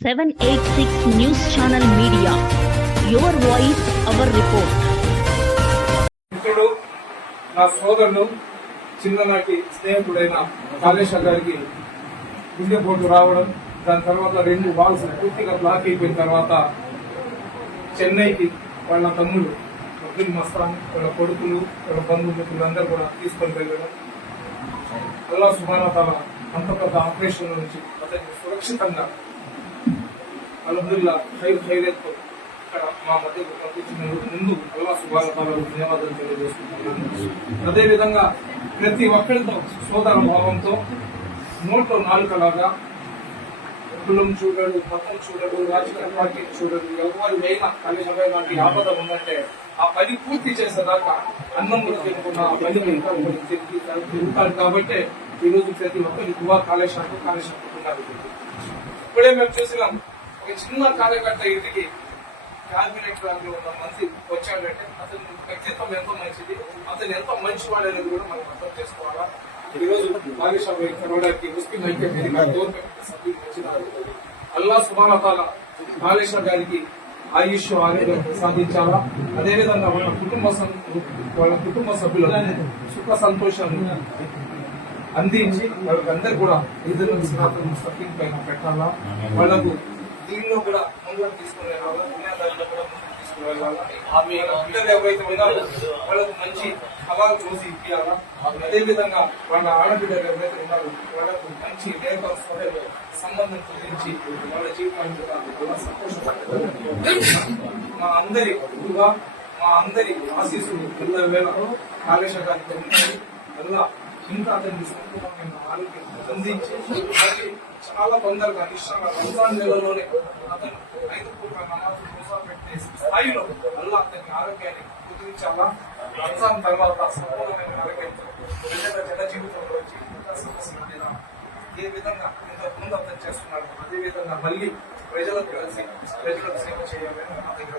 786 news channel media your voice our report మిత్రుడు నా సోదరుడు చిన్ననాటి స్నేహితుడైన కాళేశ గారికి గుండెపోటు రావడం దాని తర్వాత రెండు బాల్స్ పూర్తిగా బ్లాక్ అయిపోయిన తర్వాత చెన్నైకి వాళ్ళ తమ్ముడు అబ్దుల్ మస్తాన్ వాళ్ళ కొడుకులు వాళ్ళ బంధుమిత్రులు అందరూ కూడా తీసుకొని వెళ్ళడం. అల్లా సుమానతాల అంత పెద్ద ఆపరేషన్ నుంచి అతన్ని సురక్షితంగా అల్హమ్దుల్లా ఖైర్ ఖైరత్తో ఇక్కడ మా మధ్య పంపించిన ముందు అల్లా సుబానతాలకు ధన్యవాదాలు తెలియజేస్తున్నాను. అదేవిధంగా ప్రతి ఒక్కరితో సోదర భావంతో నోట్లో నాలుకలాగా కులం చూడడు మతం చూడడు రాజకీయ పార్టీ చూడడు ఎవరు అయినా కనీసం లాంటి ఆపద ఉందంటే ఆ పని పూర్తి చేసేదాకా అన్నం తినకుండా ఆ పని ఇంకా తిరిగి తిరుగుతాడు కాబట్టి ఈ రోజు ప్రతి ఒక్కరు దువా కాళేశ్వరం కాళేశ్వరం ఇప్పుడే మేము చూసినాం ఒక చిన్న కార్యకర్త ఇంటికి క్యాబినెట్ ర్యాంక్ ఉన్న మంత్రి వచ్చాడంటే అతని వ్యక్తిత్వం ఎంతో మంచిది అతను ఎంత మంచివాడు అనేది కూడా మనం అర్థం చేసుకోవాలా? ఈ రోజు బాలిషాబ్ కలవడానికి ముస్లిం ఐక్య వేదిక గవర్నమెంట్ సభ్యులు వచ్చినారు అల్లా సుమానతాల బాలిషా గారికి ఆయుష్ ఆరోగ్యం సాధించాలా? అదేవిధంగా వాళ్ళ కుటుంబ వాళ్ళ కుటుంబ సభ్యులు సుఖ సంతోషాన్ని అందించి వాళ్ళకందరూ కూడా ఈదుల్ పైన పెట్టాలా? వాళ్ళకు దీనిలో కూడా ముందుకు తీసుకుని వెళ్ళాలా పుణ్యాదాలను కూడా ముందుకు తీసుకుని వెళ్ళాలా ఆమె పిల్లలు ఎవరైతే ఉన్నారో వాళ్ళకు మంచి హవాలు చూసి ఇప్పియాలా? అదే విధంగా వాళ్ళ ఆడబిడ్డలు ఎవరైతే ఉన్నారో వాళ్ళకు మంచి సోదరులు సంబంధం కుదిరించి వాళ్ళ జీవితాన్ని కూడా సంతోషపడాలి మా అందరి మా అందరి ఆశీస్సులు పిల్లల వేళ కాళేశ గారికి ఉన్నాయి. అల్లా ఇంకా అతని సంపూర్ణమైన ఆరోగ్యం అందించి చాలా తొందరగా నిశ్చయంగా రంజాన్ నెలలోనే అతను ఐదు పూర్వ నమాజు రోజా పెట్టే స్థాయిలో అల్లా అతని ఆరోగ్యాన్ని కుదిరించాలా రంజాన్ తర్వాత సంపూర్ణమైన ఆరోగ్యంతో ప్రజల జన జీవితంలో వచ్చి ఇంకా సమస్యలు లేదా ఏ విధంగా ఇంతకు ముందు అర్థం చేస్తున్నాడు? అదే విధంగా మళ్ళీ ప్రజలకు కలిసి ప్రజలకు సేవ చేయాలని నా దగ్గర